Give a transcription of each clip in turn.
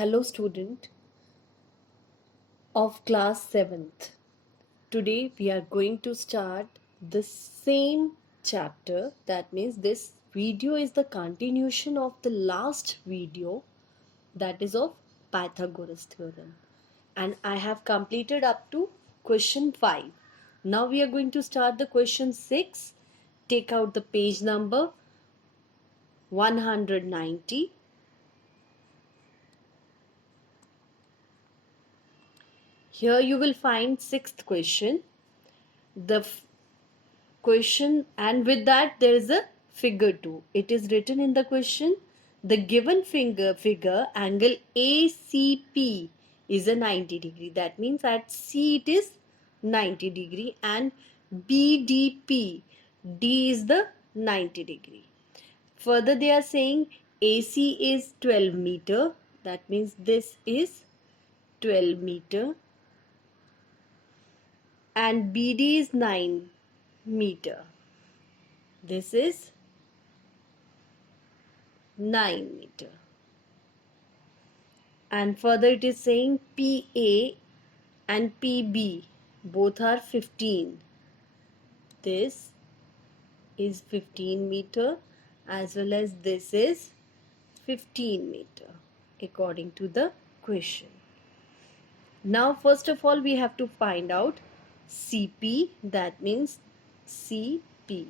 Hello student of class 7th. Today we are going to start the same chapter. That means this video is the continuation of the last video, that is of Pythagoras theorem. And I have completed up to question 5. Now we are going to start the question 6. Take out the page number 190. Here you will find sixth question. The question, and with that there is a figure 2. It is written in the question, the given figure angle ACP is a 90 degree. That means at C it is 90 degree and BDP, D is the 90 degree. Further they are saying AC is 12 meter. That means this is 12 meter and BD is 9 meter. This is 9 meter. And further it is saying PA and PB both are 15. This is 15 meter as well as this is 15 meter according to the question. Now first of all we have to find out CP, that means CP.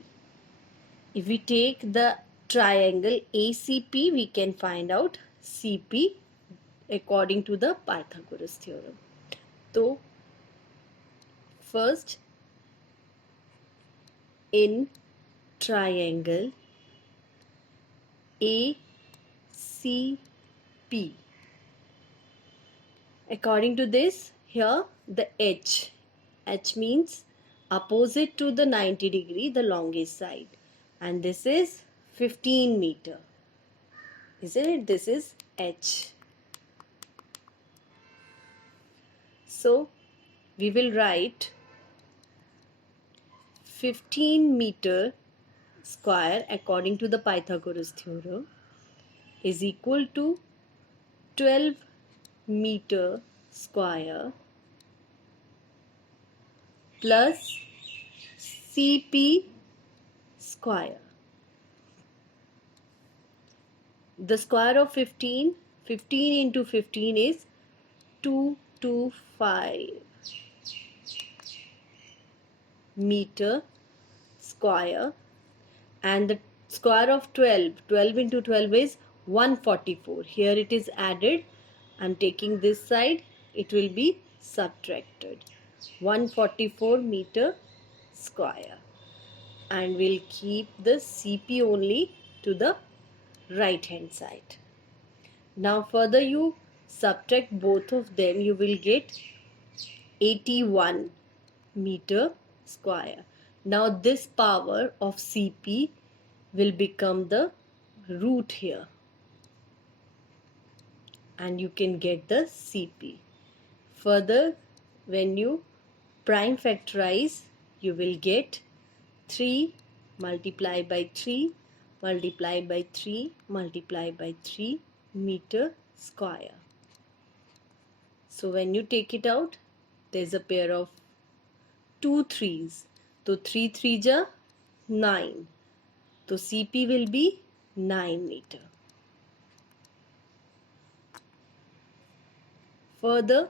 If we take the triangle ACP, we can find out CP according to the Pythagoras theorem. So, first in triangle ACP, according to this, here the H means opposite to the 90 degree, the longest side, and this is 15 meter, isn't it? This is H. So we will write 15 meter square according to the Pythagoras theorem is equal to 12 meter square plus CP square. The square of 15 into 15 is 225 meter square, and the square of 12 into 12 is 144. Here it is added, and taking this side it will be subtracted. 144 meter square, and we'll keep the CP only to the right hand side. Now further you subtract both of them, you will get 81 meter square. Now this power of CP will become the root here, and you can get the CP. Further, when you prime factorize, you will get 3 multiplied by 3 multiplied by 3 multiplied by 3 meter square. So when you take it out, there is a pair of 2 3s. So 3 3 ja 9. So CP will be 9 meter. Further,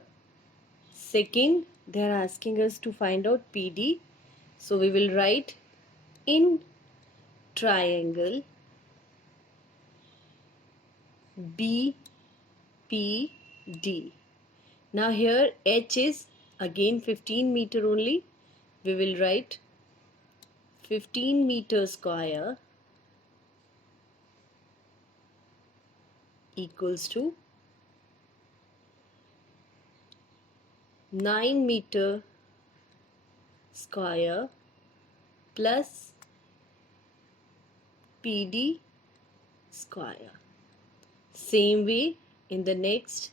second, they are asking us to find out PD. So we will write in triangle BPD. Now here H is again 15 meter only. We will write 15 meter square equals to 9 meter square plus PD square. Same way in the next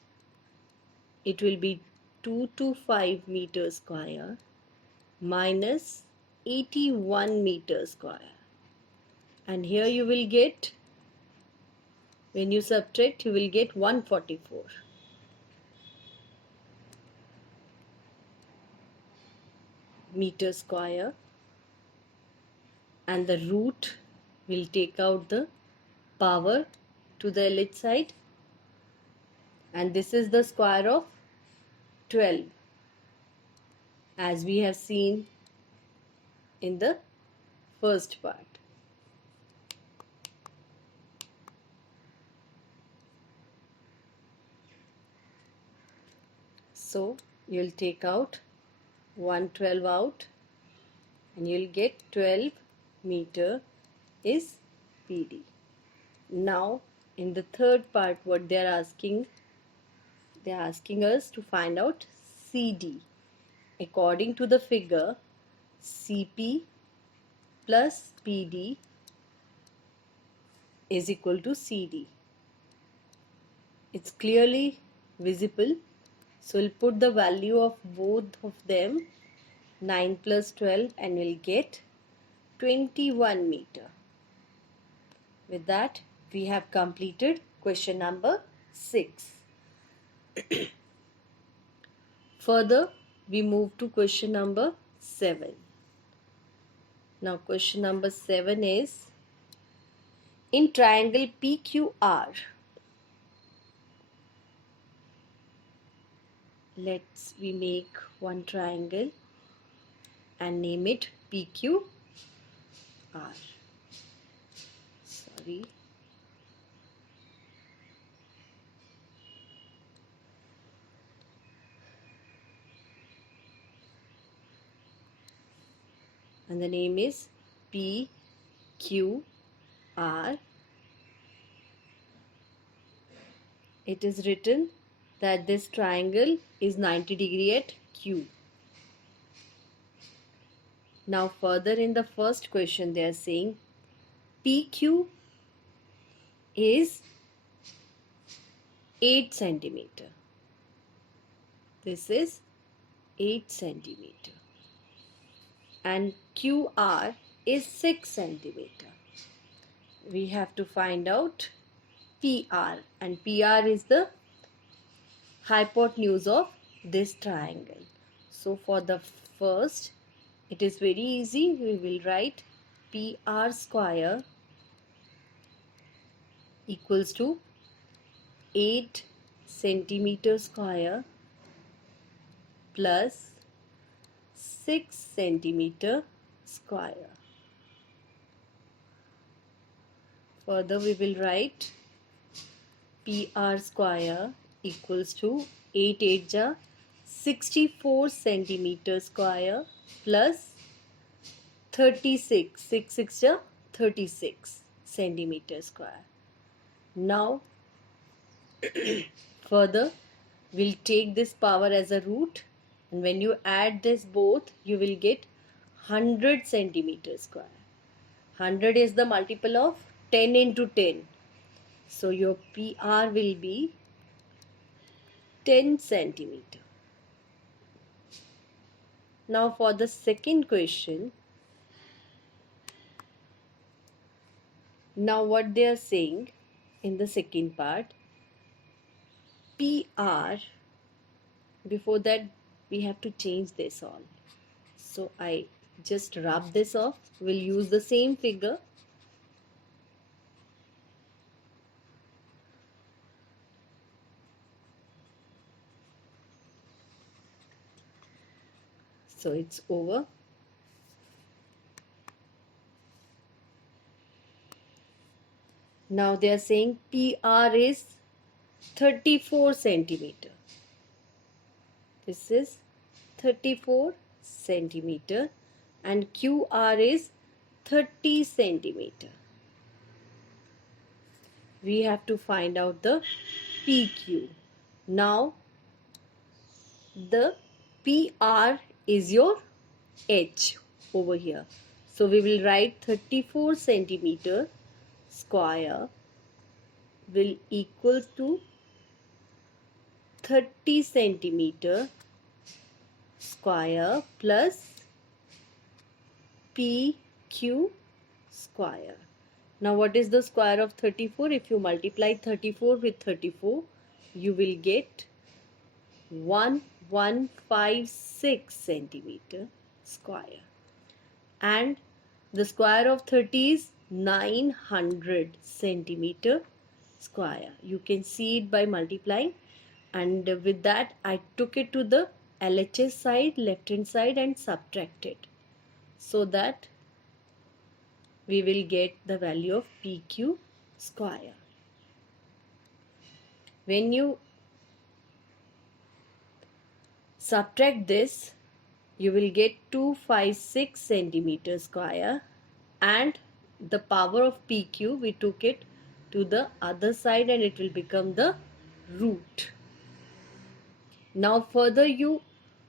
it will be 225 meter square minus 81 meter square, and here you will get, when you subtract, you will get 144. meter square, and the root will take out the power to the LH side, and this is the square of 12 as we have seen in the first part. So you'll take out 112 out and you'll get 12 meter is PD. Now in the third part, what they're asking us to find out CD. According to the figure, CP plus PD is equal to CD. It's clearly visible. So we'll put the value of both of them, 9 plus 12, and we'll get 21 meter. With that, we have completed question number 6. Further, we move to question number 7. Now question number 7 is, in triangle PQR, we make one triangle and name it PQR. Sorry. And the name is PQR. It is written that this triangle is 90 degree at Q. Now further in the first question they are saying PQ is 8 centimeter. This is 8 centimeter. And QR is 6 centimeter. We have to find out PR, and PR is the hypotenuse of this triangle. So for the first, it is very easy. We will write PR square equals to 8 centimeter square plus 6 centimeter square. Further, we will write PR square equals to 8 8 ja 64 centimeter square plus 36, 6 6 ja 36 centimeter square. Now further, we'll take this power as a root, and when you add this both, you will get 100 centimeter square. 100 is the multiple of 10 into 10. So your PR will be 10 centimeter. Now for the second question, now what they are saying in the second part, PR, before that we have to change this all. So I just rub this off. We'll use the same figure. So it's over. Now they are saying PR is 34 centimeter. This is 34 centimeter and QR is 30 centimeter. We have to find out the PQ. Now the PR is your H over here. So we will write 34 centimeter square will equal to 30 centimeter square plus PQ square. Now what is the square of 34? If you multiply 34 with 34, you will get 1156 centimeter square. And the square of 30 is 900 centimeter square. You can see it by multiplying, and with that I took it to the LHS side, left hand side, and subtracted, so that we will get the value of PQ square. When you subtract this, you will get 256 centimeter square, and the power of PQ, we took it to the other side and it will become the root. Now further you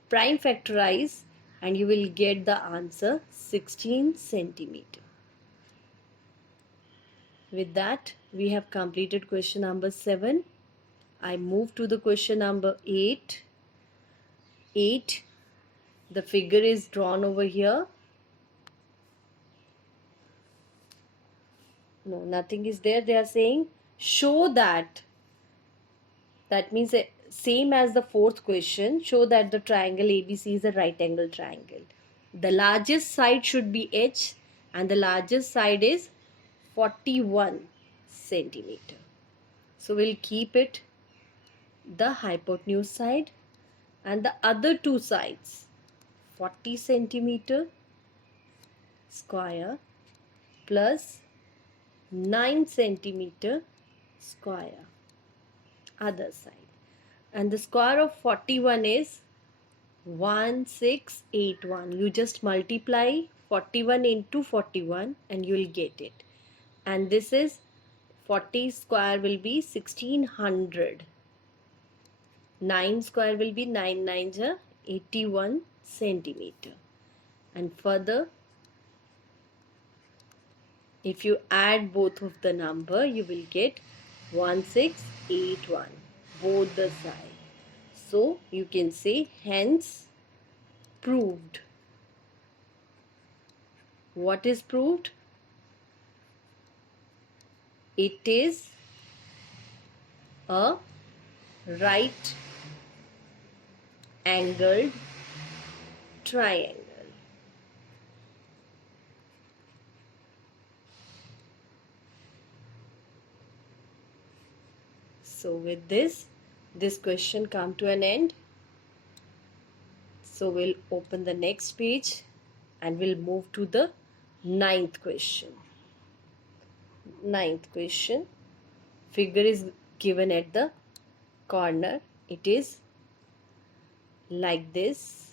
prime factorize and you will get the answer 16 centimeter. With that, we have completed question number 7. I move to the question number 8. 8. The figure is drawn over here. No, nothing is there. They are saying show that. That means same as the fourth question. Show that the triangle ABC is a right angle triangle. The largest side should be H and the largest side is 41 centimeter. So we'll keep it the hypotenuse side, and the other two sides 40 centimeter square plus 9 centimeter square other side, and the square of 41 is 1681. You just multiply 41 into 41 and you will get it, and this is 40 square will be 1600, 9 square will be 9 nines are 81 centimeter, and further if you add both of the number you will get 1681 both the side. So you can say hence proved. What is proved? It is a right angled triangle. So with this question come to an end. So we'll open the next page and we'll move to the 9th question. 9th question. Figure is given at the corner. It is like this.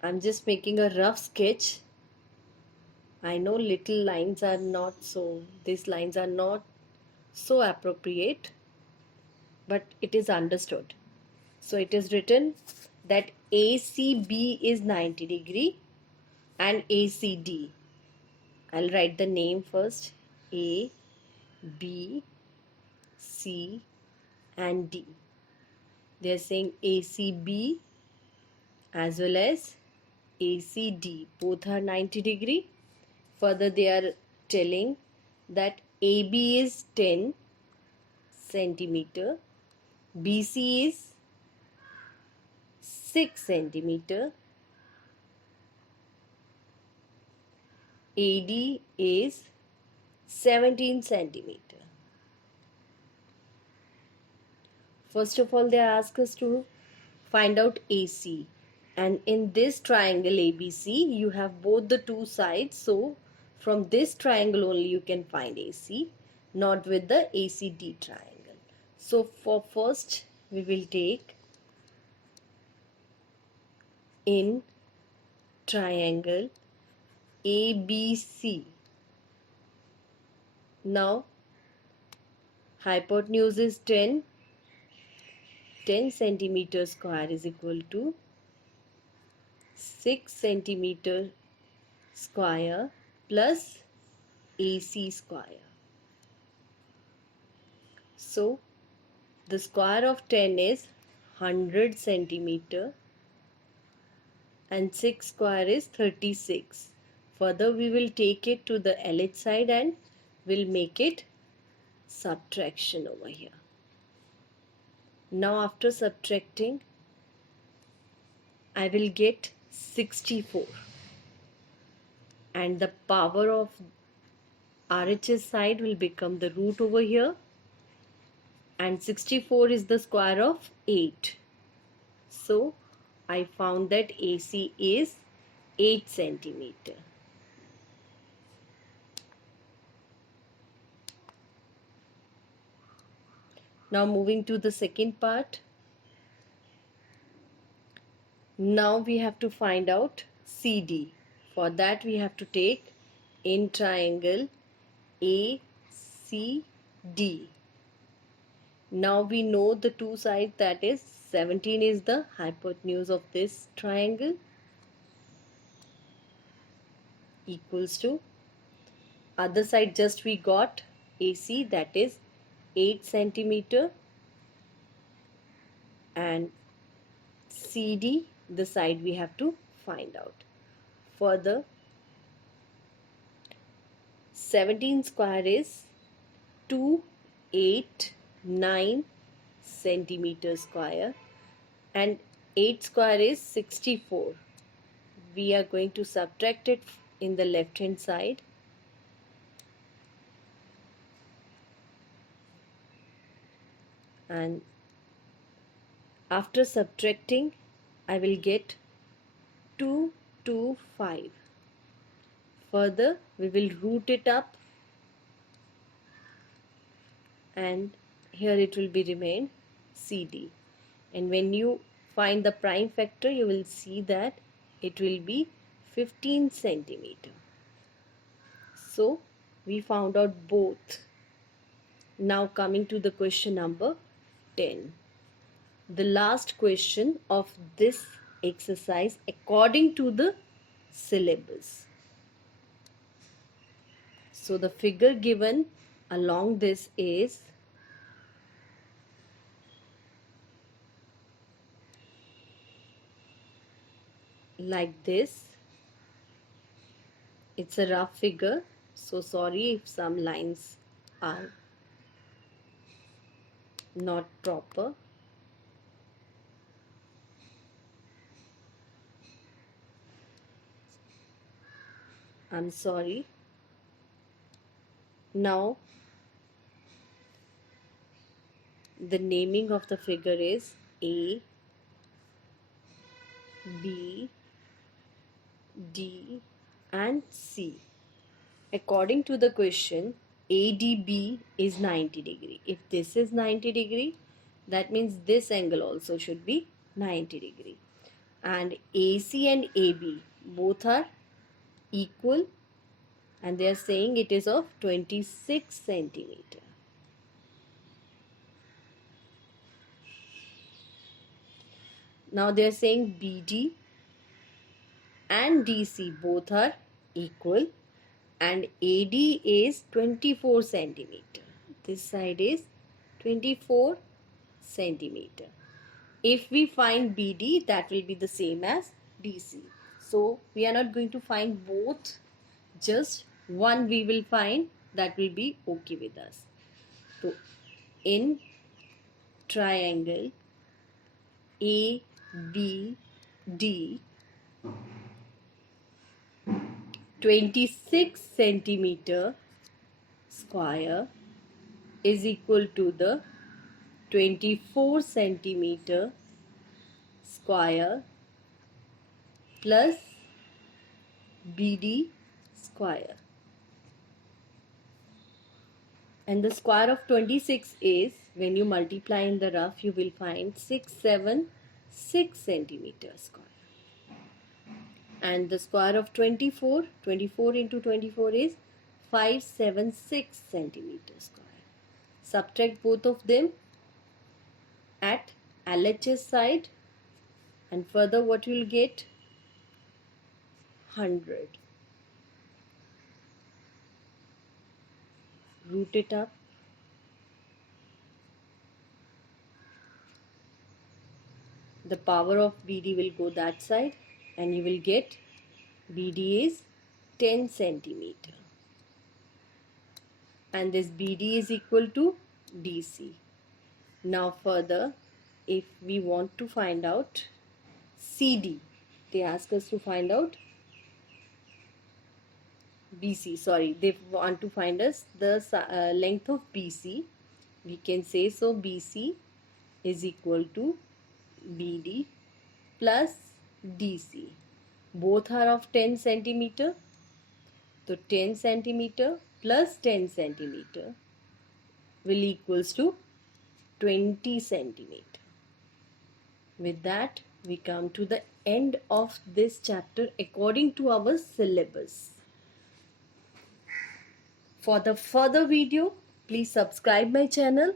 I'm just making a rough sketch. I know little lines are not so, these lines are not so appropriate, but it is understood. So it is written that ACB is 90 degree and ACD. I'll write the name first. A, B, C and D. They are saying ACB as well as ACD. Both are 90 degree. Further they are telling that AB is 10 centimeter. BC is 6 centimeter. AD is 17 centimeter. First of all, they ask us to find out AC, and in this triangle ABC you have both the two sides, so from this triangle only you can find AC, not with the ACD triangle. So for first we will take in triangle ABC. Now hypotenuse is 10 centimeter square is equal to 6 centimeter square plus AC square. So the square of 10 is 100 centimeter and 6 square is 36. Further we will take it to the LH side and will make it subtraction over here. Now after subtracting, I will get 64, and the power of RHS side will become the root over here, and 64 is the square of 8. So I found that AC is 8 centimeter. Now moving to the second part. Now we have to find out CD. For that we have to take in triangle ACD. Now we know the two sides, that is 17 is the hypotenuse of this triangle, equals to other side just we got AC, that is 8 centimeter, and CD the side we have to find out. Further, 17 square is 289 centimeter square, and 8 square is 64. We are going to subtract it in the left hand side, and after subtracting I will get 225. Further we will root it up, and here it will be remain CD, and when you find the prime factor you will see that it will be 15 centimeter. So we found out both. Now coming to the question number 10, the last question of this exercise according to the syllabus. So the figure given along this is like this. It's a rough figure, so sorry if some lines are not proper. I'm sorry. Now the naming of the figure is A, B, D and C. According to the question, ADB is 90 degree. If this is 90 degree, that means this angle also should be 90 degree. And AC and AB both are equal, and they are saying it is of 26 centimeter. Now they are saying BD and DC both are equal, and AD is 24 centimeter. This side is 24 centimeter. If we find BD, that will be the same as DC. So we are not going to find both, just one we will find, that will be okay with us. So in triangle ABD, 26 centimeter square is equal to the 24 centimeter square plus BD square. And the square of 26 is, when you multiply in the rough, you will find 676 centimeter square. And the square of 24, 24 into 24 is 576 centimeter square. Subtract both of them at LHS side, and further what you will get? 100. Root it up. The power of BD will go that side, and you will get BD is 10 centimeter. and this BD is equal to DC. Now further, if we want to find out CD, they ask us to find out BC, sorry, they want to find us the length of BC. We can say so BC is equal to BD plus DC. Both are of 10 centimeter. So 10 centimeter plus 10 centimeter will equals to 20 centimeter. With that, we come to the end of this chapter according to our syllabus. For the further video, please subscribe my channel,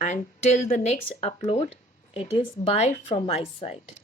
and till the next upload, it is bye from my side.